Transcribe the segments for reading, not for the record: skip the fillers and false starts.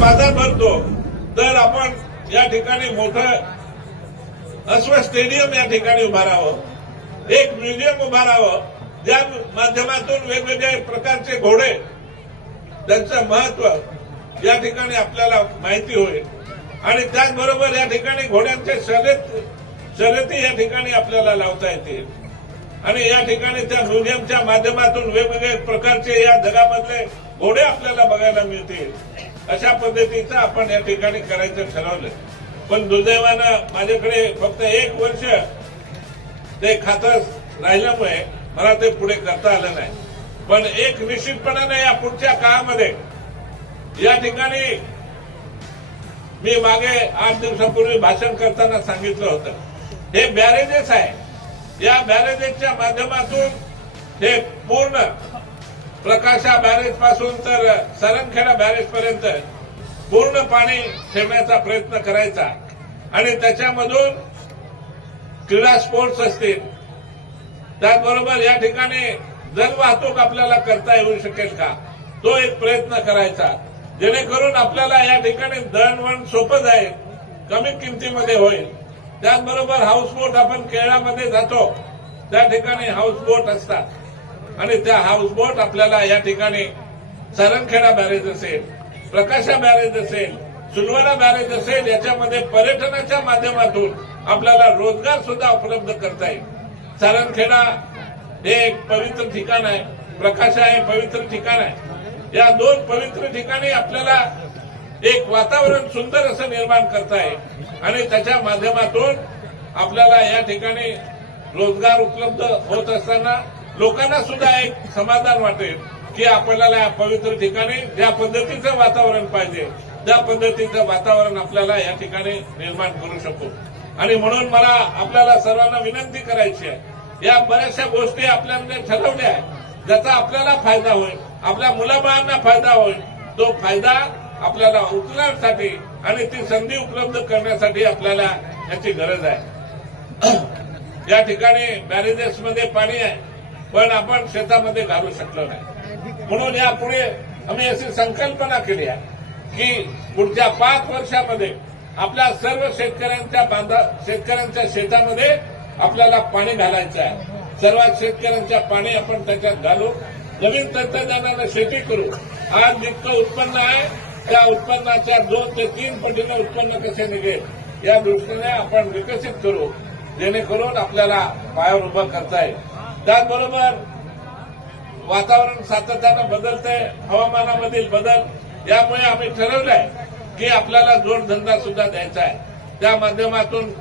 बाजार भरतो तर आपण या ठिकाणी मोठं अश्व स्टेडियम या ठिकाणी उभारावं, एक म्युझियम उभारावं, ज्या माध्यमातून वेगवेगळ्या प्रकारचे घोडे त्यांचं महत्व या ठिकाणी आपल्याला माहिती होईल आणि त्याचबरोबर या ठिकाणी घोड्यांचे शर्यती या ठिकाणी आपल्याला लावता येतील आणि या ठिकाणी त्या म्युझियमच्या माध्यमातून वेगवेगळे प्रकारचे या जगामधले घोडे आपल्याला बघायला मिळतील. अशा पद्धतीचं आपण या ठिकाणी करायचं ठरवलं. पण दुर्दैवानं माझ्याकडे फक्त 1 वर्ष ते खातं राहिल्यामुळे मला ते पुढे करता आलं नाही. पण एक निश्चितपणाने या पुढच्या काळामध्ये या ठिकाणी मी मागे 8 दिवसापूर्वी भाषण करताना सांगितलं होतं, हे बॅरेजेस आहे. या बॅरेजेसच्या माध्यमातून हे पूर्ण प्रकाशा बॅरेज पासून तर सरंखेडा बॅरेजपर्यंत पूर्ण पाणी ठेवण्याचा प्रयत्न करायचा आणि त्याच्यामधून क्रीडा स्पोर्ट्स असतील, त्याचबरोबर या ठिकाणी जलवाहतूक आपल्याला करता येऊ शकेल का, तो एक प्रयत्न करायचा, जेणेकरून आपल्याला या ठिकाणी दळणवळण सोपं जाईल, कमी किमतीमध्ये होईल. त्याचबरोबर हाऊसबोट आपण केरळामध्ये जातो त्या ठिकाणी हाऊसबोट असतात आणि त्या हाऊसबोट आपल्याला या ठिकाणी सरंखेडा बॅरेज असेल, प्रकाशा बॅरेज असेल, सुलवाडा बॅरेज असेल, याच्यामध्ये पर्यटनाच्या माध्यमातून आपल्याला रोजगार सुद्धा उपलब्ध करता येईल. सरंखेडा हे एक पवित्र ठिकाण आहे, प्रकाशा हे पवित्र ठिकाण आहे. या 2 पवित्र ठिकाणी आपल्याला एक वातावरण सुंदर असं निर्माण करता येईल आणि त्याच्या माध्यमातून आपल्याला या ठिकाणी रोजगार उपलब्ध होत असताना लोकांना सुद्धा एक समाधान वाटेल की आपल्याला या पवित्र ठिकाणी ज्या पद्धतीचं वातावरण पाहिजे त्या पद्धतीचं वातावरण आपल्याला या ठिकाणी निर्माण करू शकू. आणि म्हणून मला आपल्याला सर्वांना विनंती करायची आहे, या बऱ्याचशा गोष्टी आपल्याला ठरवल्या आहेत ज्याचा आपल्याला फायदा होईल, आपल्या मुलाबाळांना फायदा होईल. तो फायदा आपल्याला उचलण्यासाठी आणि ती संधी उपलब्ध करण्यासाठी आपल्याला याची गरज आहे. या ठिकाणी बॅरेजेसमध्ये पाणी आहे पण आपण शेतामध्ये घालू शकलो नाही. म्हणून यापुढे आम्ही अशी संकल्पना केली आहे की पुढच्या 5 वर्षामध्ये आपल्या सर्व शेतकऱ्यांच्या शेतामध्ये आपल्याला पाणी घालायचं आहे. सर्वात शेतकऱ्यांच्या पाणी आपण त्याच्यात घालू, नवीन तंत्रज्ञानानं शेती करू. आज जितकं उत्पन्न आहे त्या उत्पन्नाच्या 2 ते 3 पटीनं उत्पन्न कसे निघेल या दृष्टीने आपण विकसित करू, जेणेकरून आपल्याला पायावर उभं करता येईल. त्याचबरोबर वातावरण सातत्यानं बदलतंय, हवामानामधील बदल, यामुळे आम्ही ठरवलंय की आपल्याला जोडधंदा सुद्धा द्यायचा आहे. त्या माध्यमातून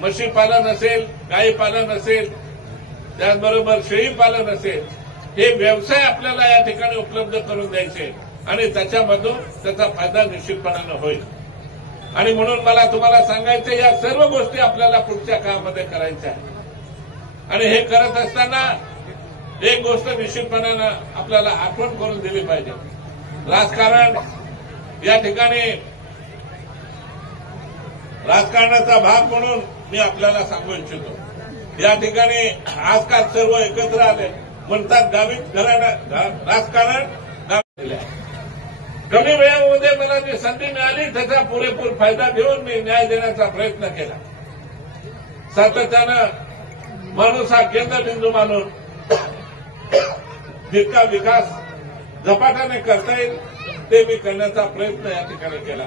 म्हशी पालन असेल, गाई पालन असेल, त्याचबरोबर शेळी पालन असेल, हे व्यवसाय आपल्याला या ठिकाणी उपलब्ध करून द्यायचे आणि त्याच्यामधून त्याचा फायदा निश्चितपणानं होईल. आणि म्हणून मला तुम्हाला सांगायचं, या सर्व गोष्टी आपल्याला पुढच्या काळामध्ये करायच्या आहे. आणि हे करत असताना एक गोष्ट निश्चितपणानं आपल्याला आठवण करून दिली पाहिजे. राजकारण या ठिकाणी राजकारणाचा भाग म्हणून मी आपल्याला सांगू इच्छितो. या ठिकाणी आजकाल सर्व एकत्र आले, म्हणतात गावीत राजकारण कमी वेळामध्ये मला जी संधी मिळाली त्याचा पुरेपूर फायदा घेऊन मी न्याय देण्याचा प्रयत्न केला. सातत्यानं माणूस हा केंद्रबिंदू मानून जितका विकास झपाट्याने करता येईल ते मी करण्याचा प्रयत्न या ठिकाणी केला.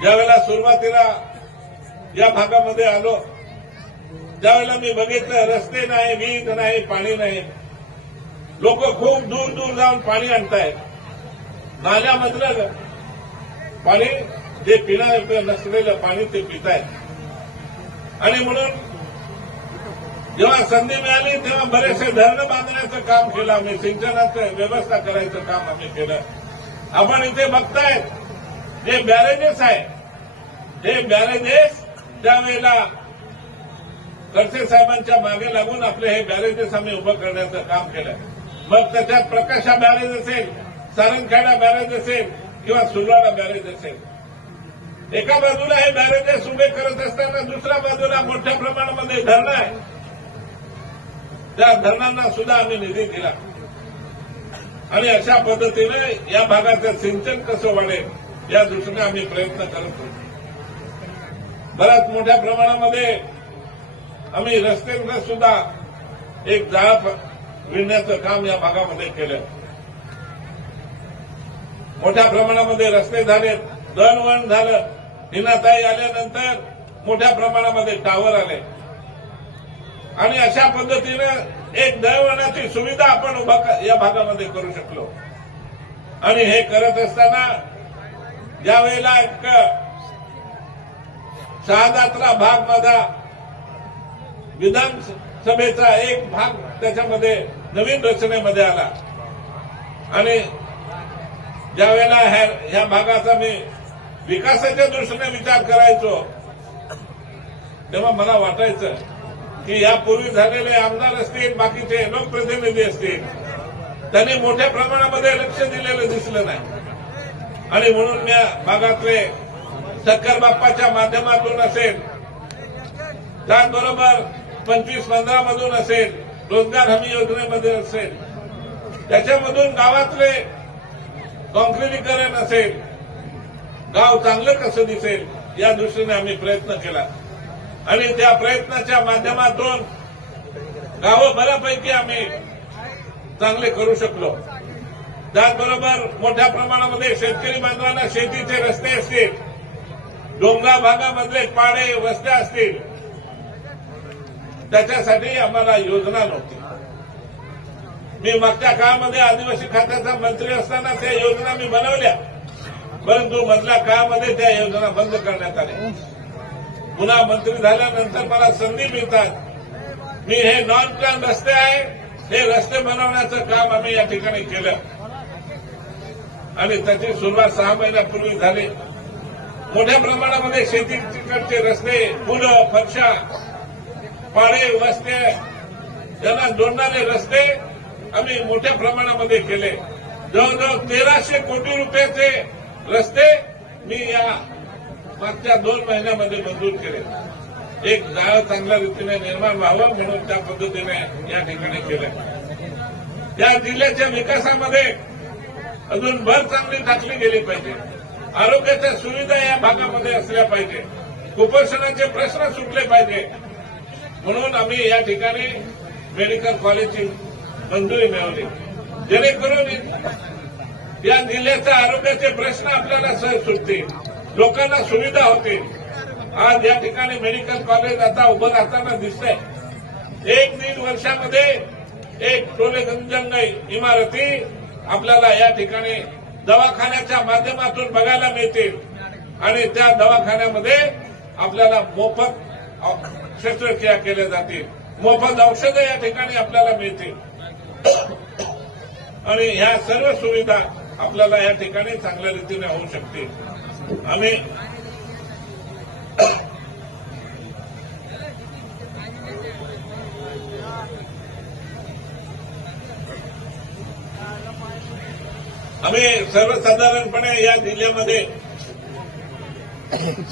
ज्यावेळेला सुरुवातीला या भागामध्ये आलो त्यावेळेला मी बघितलं, रस्ते नाही, वीज नाही, पाणी नाही. लोक खूप दूर दूर जाऊन पाणी आणतायत. नाल्यामधलं पाणी जे पिण्यायोग्य नसलेलं पाणी ते पितायत. आणि म्हणून जेव्हा संधी मिळाली तेव्हा बरेचसे धरणं बांधण्याचं काम केलं आम्ही, सिंचनाचं व्यवस्था करायचं काम आम्ही केलं. आपण इथे बघतायत जे बॅरेजेस आहे, हे बॅरेजेस त्यावेळेला खडसे साहेबांच्या मागे लागून आपले हे बॅरेजेस आम्ही उभं करण्याचं काम केलं. मग त्याच्यात प्रकाशा बॅरेज असेल, सारंगखेडा बॅरेज असेल किंवा सुलवाडा बॅरेज असेल. एका बाजूला हे बॅरेजेस उभे करत असताना दुसऱ्या बाजूला मोठ्या प्रमाणामध्ये धरणं आहे. त्या धरणांना सुद्धा आम्ही निधी दिला आणि अशा पद्धतीने या भागाचं सिंचन कसं वाढेल या दृष्टीने आम्ही प्रयत्न करत होतो. बऱ्याच मोठ्या प्रमाणामध्ये आम्ही रस्त्यांचं सुद्धा एक जाळं विणण्याचं काम या भागामध्ये केलं. मोठ्या प्रमाणामध्ये रस्ते झाले, दळणवळण झालं. हिनाताई आल्यानंतर मोठ्या प्रमाणामध्ये टावर आले आणि अशा पद्धतीनं एक दळणवळणाची सुविधा आपण या भागामध्ये करू शकलो. आणि हे करत असताना ज्यावेळेला एक शहादातला भाग माझा विधानसभेचा एक भाग त्याच्यामध्ये नवीन रचनेमध्ये आला आणि ज्यावेळेला ह्या भागाचा मी विकासाच्या दृष्टीने विचार करायचो तेव्हा मला वाटायचं की यापूर्वी झालेले आमदार असतील, बाकीचे लोकप्रतिनिधी असतील, त्यांनी मोठ्या प्रमाणामध्ये लक्ष दिलेलं दिसलं नाही. आणि म्हणून या भागातले शंकर बाप्पाच्या माध्यमातून असेल, त्याचबरोबर 25-15 मधून असेल, रोजगार हमी योजनेमध्ये असेल, त्याच्यामधून गावातले काँक्रिटीकरण असेल, गाव चांगलं कसं दिसेल या दृष्टीने आम्ही प्रयत्न केला आणि त्या प्रयत्नाच्या माध्यमातून गावं बऱ्यापैकी आम्ही चांगले करू शकलो. त्याचबरोबर मोठ्या प्रमाणामध्ये शेतकरी बांधवांना शेतीचे रस्ते असतील, डोंगराळ भागामधले पाडे वस्त्या असतील, त्याच्यासाठी आम्हाला योजना नव्हती. मी मागच्या काळामध्ये आदिवासी खात्याचा मंत्री असताना त्या योजना मी बनवल्या, परंतु मधल्या काळामध्ये त्या योजना बंद करण्यात आल्या. पुन्हा मंत्री झाल्यानंतर मला संधी मिळतात. मी हे नॉन प्लॅन रस्ते आहे, हे रस्ते बनवण्याचं काम आम्ही या ठिकाणी केलं आणि त्याची सुरुवात 6 महिन्यापूर्वी झाली. मोठ्या प्रमाणामध्ये शेतीकडचे रस्ते, पुलं, फरशा, पाडे, वस्ते यांना जोडणारे रस्ते आम्ही मोठ्या प्रमाणामध्ये केले. जवळजवळ 1300 कोटी रुपयाचे रस्ते मी या मागच्या 2 महिन्यामध्ये मंजूर केले. एक जाळं चांगल्या रीतीने निर्माण व्हावं म्हणून त्या पद्धतीने या ठिकाणी केलं. या जिल्ह्याच्या विकासामध्ये अजून भर चांगली टाकली गेली पाहिजे. आरोग्याच्या सुविधा या भागामध्ये असल्या पाहिजे. कुपोषणाचे प्रश्न सुटले पाहिजे. म्हणून आम्ही या ठिकाणी मेडिकल कॉलेजची मंजुरी मिळवली, जेणेकरून या जिल्ह्याच्या आरोग्याचे प्रश्न आपल्याला सहज सुटतील, लोकांना सुविधा होतील. आज या ठिकाणी मेडिकल कॉलेज आता उभं राहताना दिसतंय. 1-1.5 वर्षामध्ये एक टोलेगंजंग इमारती आपल्याला या ठिकाणी दवाखान्याच्या माध्यमातून बघायला मिळतील आणि त्या दवाखान्यामध्ये आपल्याला मोफत शस्त्रक्रिया केल्या जातील, मोफत औषधं या ठिकाणी आपल्याला मिळतील आणि ह्या सर्व सुविधा आपल्याला या ठिकाणी चांगल्या रीतीने होऊ शकतील. आम्ही सर्वसाधारणपणे या जिल्ह्यामध्ये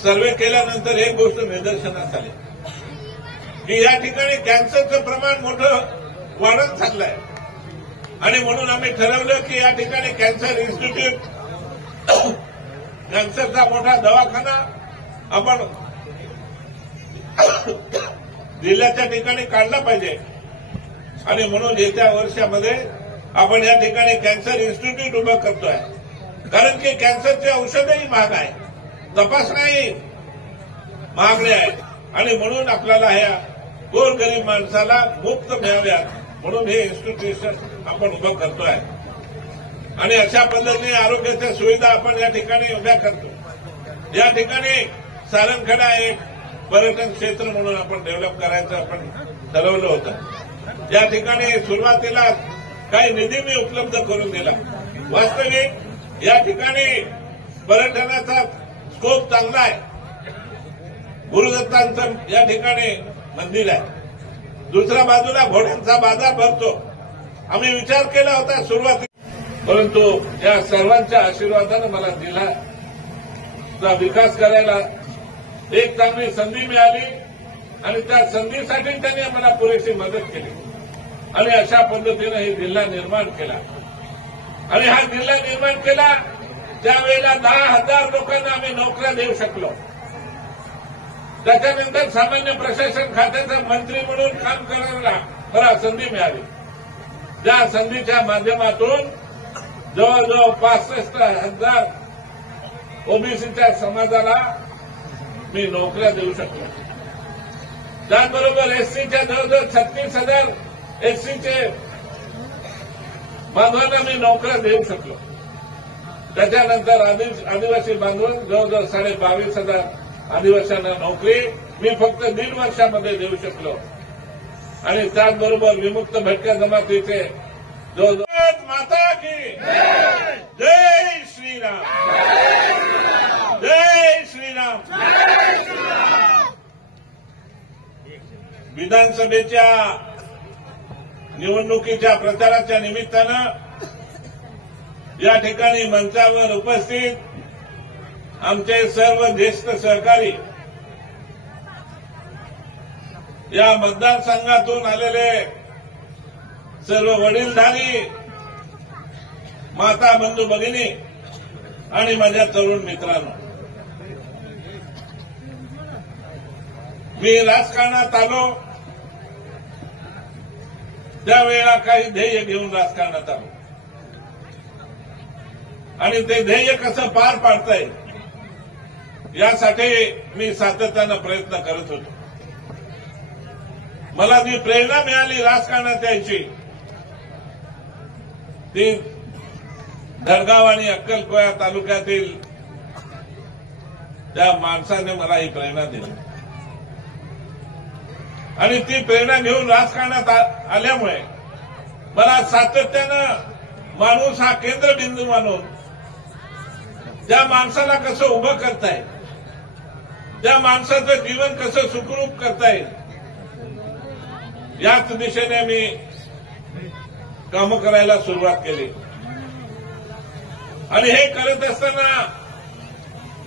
सर्वे केल्यानंतर एक गोष्ट निदर्शनास आली की या ठिकाणी कॅन्सरचं प्रमाण मोठं वाढत चाललंय आणि म्हणून आम्ही ठरवलं की या ठिकाणी कॅन्सर इन्स्टिट्यूट, कॅन्सरचा मोठा दवाखाना आपण जिल्ह्याच्या ठिकाणी काढला पाहिजे आणि म्हणून येत्या वर्षामध्ये आपण या ठिकाणी कॅन्सर इन्स्टिट्यूट उभं करतोय. कारण की कॅन्सरचे औषधही महाग आहे, तपासण्याही महागडे आहेत आणि म्हणून आपल्याला ह्या गोरगरीब माणसाला मुफ्त मिळाव्यात म्हणून हे इन्स्टिट्यूशन आपण उभं करतोय आणि अशा पद्धतीने आरोग्याच्या सुविधा आपण या ठिकाणी उभ्या करतो. या ठिकाणी सारंगखेडा एक पर्यटन क्षेत्र म्हणून आपण डेव्हलप करायचं आपण ठरवलं होतं. या ठिकाणी सुरुवातीला काही निधी मी उपलब्ध करून दिला. वास्तविक या ठिकाणी पर्यटनाचा स्कोप चांगला आहे. गुरुदत्तांचं या ठिकाणी मंदिर आहे, दुसऱ्या बाजूला घोड्यांचा बाजार भरतो. आम्ही विचार केला होता सुरुवातीला, परंतु या सर्वांच्या आशीर्वादानं मला जिल्ह्याचा विकास करायला एक चांगली संधी मिळाली आणि त्या संधीसाठी त्यांनी आम्हाला पुरेशी मदत केली आणि अशा पद्धतीनं हे जिल्हा निर्माण केला. आणि हा जिल्हा निर्माण केला त्यावेळेला 10,000 लोकांना आम्ही नोकऱ्या देऊ शकलो. त्याच्यानंतर सामान्य प्रशासन खात्याचे मंत्री म्हणून काम करायला मला संधी मिळाली. त्या संधीच्या माध्यमातून जवळजवळ 65,000 ओबीसीच्या समाजाला मी नोकऱ्या देऊ शकलो. त्याचबरोबर एससीच्या जवळजवळ 36,000 एससीचे बांधवांना मी नोकऱ्या देऊ शकलो. त्याच्यानंतर आदिवासी बांधव जवळजवळ 22,500 आदिवासींना नोकरी मी फक्त 1.5 वर्षामध्ये देऊ शकलो. आणि त्याचबरोबर विमुक्त भटक्या जमातीचे जवळजवळ माता की जय श्रीराम, जय श्रीराम. विधानसभेच्या निवडणुकीच्या प्रचाराच्या निमित्तानं या ठिकाणी मंचावर उपस्थित आमचे सर्व ज्येष्ठ सहकारी, या मतदारसंघातून आलेले सर्व वडीलधारी माता बंधू भगिनी आणि माझ्या तरुण मित्रांनो, मी राजकारणात आलो त्यावेळेला काही ध्येय घेऊन राजकारणात आलो आणि ते ध्येय कसं पार पाडता येईल यासाठी मी सातत्यानं प्रयत्न करत होतो. मला जी प्रेरणा मिळाली राजकारणात यायची ती धडगाव आणि अक्कलकोया तालुक्यातील त्या माणसाने मला ही प्रेरणा दिली आणि ती प्रेरणा घेऊन राजकारणात आल्यामुळे मला सातत्यानं माणूस हा केंद्रबिंदू मानून त्या माणसाला कसं उभं करता येईल, त्या माणसाचं जीवन कसं सुखरूप करता येईल याच दिशेने मी कामं करायला सुरुवात केली. आणि हे करत असताना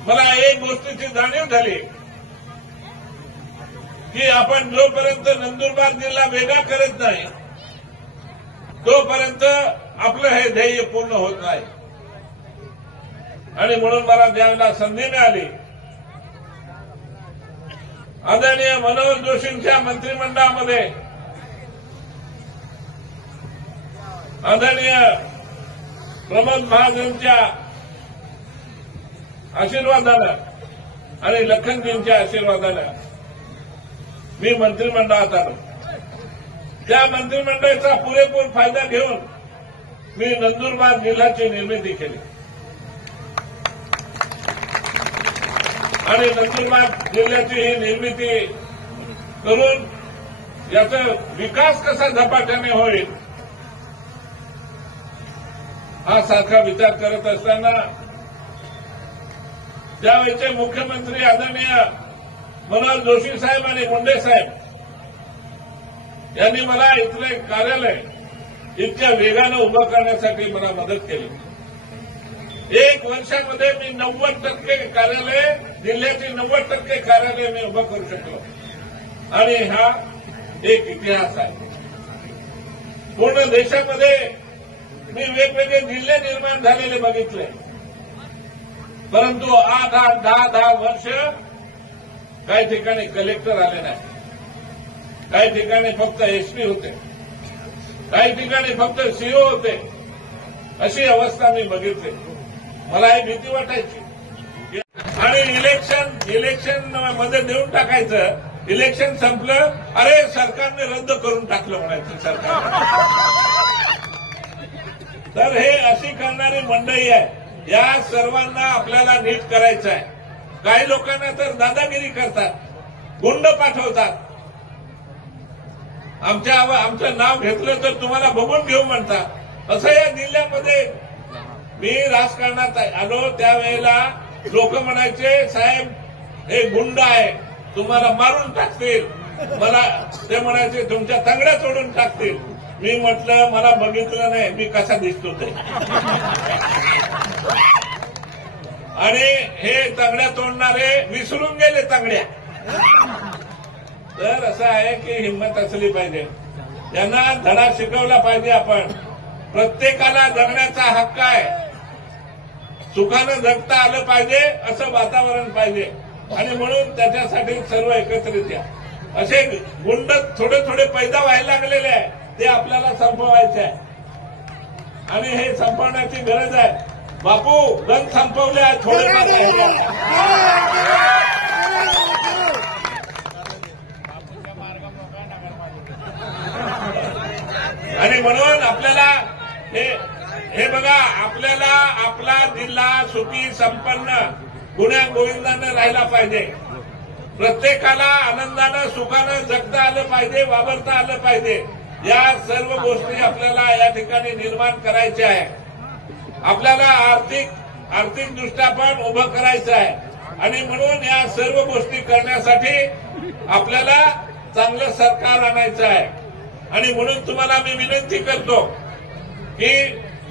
मला एक गोष्टीची जाणीव झाली की आपण जोपर्यंत नंदुरबार जिल्हा वेगळा करत नाही तोपर्यंत आपलं हे ध्येय पूर्ण होत नाही. आणि म्हणून मला ज्यावेळेला संधी मिळाली आदरणीय मनोहर जोशींच्या मंत्रिमंडळामध्ये आदरणीय प्रमोद महाजनच्या आशीर्वादानं आणि लखनजींच्या आशीर्वादानं मी मंत्रिमंडळात आलो. त्या मंत्रिमंडळाचा पुरेपूर फायदा घेऊन मी नंदुरबार जिल्ह्याची निर्मिती केली आणि नंदुरबार जिल्ह्याची ही निर्मिती करून याचा विकास कसा झपाट्याने होईल हा सारखा विचार करत असताना त्यावेळेचे मुख्यमंत्री आदरणीय मनोहर जोशी साहेब आणि मुंडे साहेब यांनी मला इथले कार्यालय इतक्या वेगानं उभं करण्यासाठी मला मदत केली. 1 वर्षामध्ये मी 90% कार्यालय जिल्ह्याची 90% कार्यालय मी उभं करू शकलो आणि हा एक इतिहास आहे. पूर्ण देशामध्ये मी वेगवेगळे जिल्हे निर्माण झालेले बघितले, परंतु 8, 10 वर्ष काही ठिकाणी कलेक्टर आले नाही, काही ठिकाणी फक्त एसपी होते, काही ठिकाणी फक्त सीओ होते. अशी अवस्था मी बघितली. मला ही भीती वाटायची आणि इलेक्शन मध्ये देऊन टाकायचं. इलेक्शन संपलं, अरे सरकारने रद्द करून टाकलं म्हणायचं सरकार. तर हे अशी करणारी मंडळी आहे. या सर्वांना आपल्याला नीट करायचं आहे. काही लोकांना तर दादागिरी करतात, गुंड पाठवतात. आमचं नाव घेतलं तर तुम्हाला बघून घेऊ म्हणतात. असं या जिल्ह्यामध्ये मी राजकारणात आलो त्यावेळेला लोक म्हणायचे साहेब हे गुंड आहे, तुम्हाला मारून टाकतील. मला ते म्हणायचे तुमच्या तंगड्या तोडून टाकतील. मी म्हटलं मला बघितलं नाही मी कसा दिसतो ते. आणि हे तंगड्या तोडणारे विसरून गेले तंगड्या. तर असं आहे की हिंमत असली पाहिजे, यांना धडा शिकवला पाहिजे आपण प्रत्येकाला जगण्याचा हक्क आहे, सुखानं जगता आलं पाहिजे असं वातावरण पाहिजे आणि म्हणून त्याच्यासाठी सर्व एकत्रित या. असे गुंड थोडे थोडे पैदा व्हायला लागलेले आहे, ते आपल्याला संपवायचे आहे आणि हे संपवण्याची गरज आहे. बापू गण संपवले आहे, थोडे आणि म्हणून आपल्याला हे बघा, आपल्याला आपला जिल्हा सुखी संपन्न गुण्या गोविंदानं राहिला पाहिजे. प्रत्येकाला आनंदानं सुखानं जगता आलं पाहिजे, वावरता आलं पाहिजे. या सर्व गोष्टी आपल्याला या ठिकाणी निर्माण करायच्या आहे. आपल्याला आर्थिक दृष्ट्या पण उभं करायचं आहे आणि म्हणून या सर्व गोष्टी करण्यासाठी आपल्याला चांगलं सरकार आणायचं आहे. आणि म्हणून तुम्हाला मी विनंती करतो की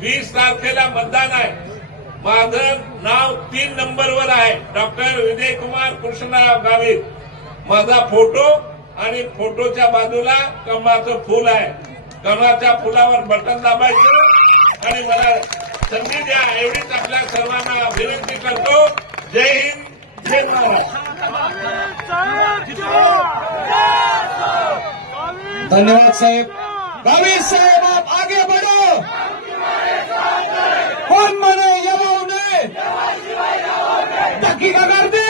20 तारखेला मतदान आहे. माझं नाव 3 नंबरवर आहे, डॉक्टर विजयकुमार कृष्णराव गावित. माझा फोटो आणि फोटोच्या बाजूला कमळाचं फूल आहे. कमळाच्या फुलावर बटन दाबायचं आणि मला संधी द्या, एवढीच आपल्या सर्वांना विनंती करतो. जय हिंद, जय महाराष्ट्र. धन्यवाद साहेब. गावित साहेब आप आगे बढ़ो. कौन माने यवाने धक्की का कर दे,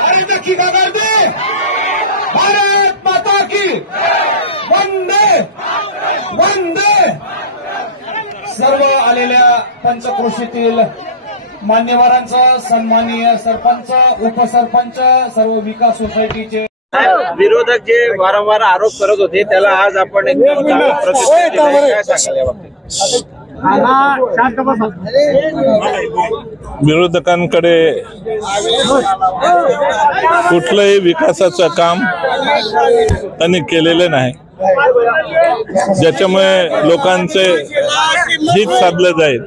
अरे धक्की का कर दे. भारत माता की वंदे वंदे. सर्व आलेल्या पंचक्रोशीतील मान्यवरांचं, सन्माननीय सरपंच, उपसरपंच, सर्व विकास सोसायटीचे विरोधक जे वारंवार आरोप करत होते त्याला आज आपण एकदम काय सांगाल या बाबतीत? विरोधकांकडे कुठलंही विकासाचं काम त्यांनी केलेलं नाही, ज्याच्यामुळे लोकांचे हित साधलं जाईल.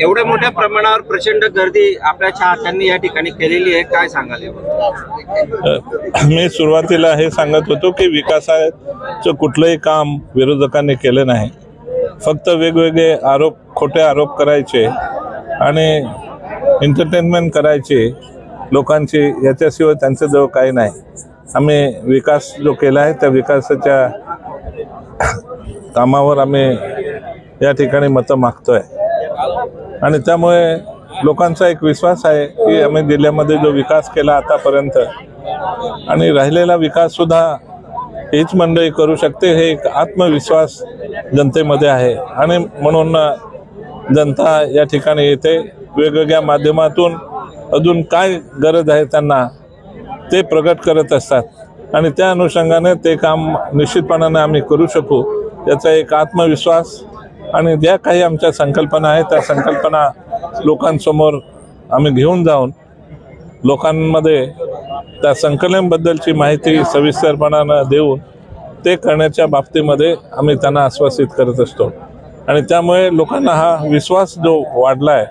एवढ्या मोठ्या प्रमाणावर प्रचंड गर्दी आपल्या चाहत्यांनी या ठिकाणी केलेली आहे, काय सांगाल? मी सुरुवातीला हे सांगत होतो की विकासाचं कुठलंही काम विरोधकांनी केलं नाही. फक्त वेगवेगळे खोटे आरोप करायचे आणि एंटरटेनमेंट करायचे लोकांची, याच्याशिवाय त्यांच्याजवळ काही नाही. आम्ही विकास जो केला आहे त्या विकासाच्या कामावर आम्ही या ठिकाणी मतं मागतोय आणि त्यामुळे लोकांचा एक विश्वास आहे की आम्ही जिल्ह्यामध्ये जो विकास केला आतापर्यंत आणि राहिलेला विकास सुद्धा हीच मंडळी करू शकते, हे एक आत्मविश्वास जनतेमध्ये आहे. आणि म्हणून जनता या ठिकाणी येते, वेगवेगळ्या माध्यमातून अजून काय गरज आहे त्यांना ते प्रगट करत असतात आणि त्या अनुषंगाने ते काम निश्चितपणाने आम्ही करू शकू याचा एक आत्मविश्वास आणि ज्या काही आमच्या संकल्पना आहेत त्या संकल्पना लोकांसमोर आम्ही घेऊन जाऊन लोकांमध्ये त्या संकलनाबद्दलची माहिती सविस्तरपणाने देऊन ते करण्याच्या बाबतीमध्ये आम्ही त्यांना आश्वासित करत असतो. आणि त्यामुळे लोकांना हा विश्वास जो वाढला आहे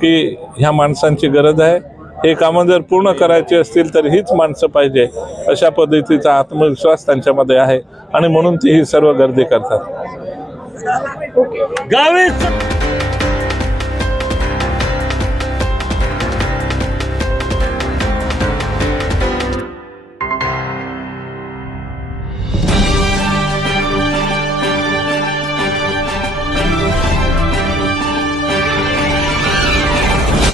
की ह्या माणसांची गरज आहे, हे कामं जर पूर्ण करायची असतील तर हीच माणसं पाहिजे, अशा पद्धतीचा आत्मविश्वास त्यांच्यामध्ये आहे आणि म्हणून ती ही सर्व गर्दी करतात. गावित